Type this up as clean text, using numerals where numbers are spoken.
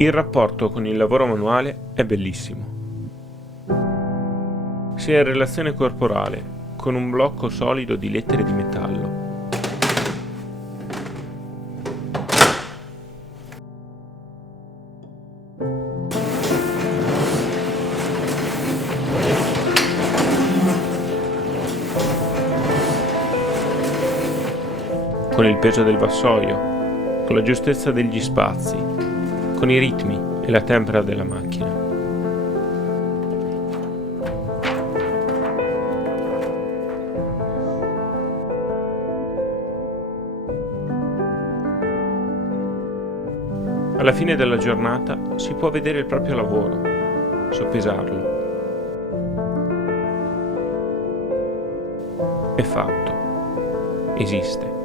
Il rapporto con il lavoro manuale è bellissimo. Sia in relazione corporale, con un blocco solido di lettere di metallo, con il peso del vassoio, con la giustezza degli spazi, con i ritmi e la tempera della macchina. Alla fine della giornata si può vedere il proprio lavoro, soppesarlo. È fatto. Esiste.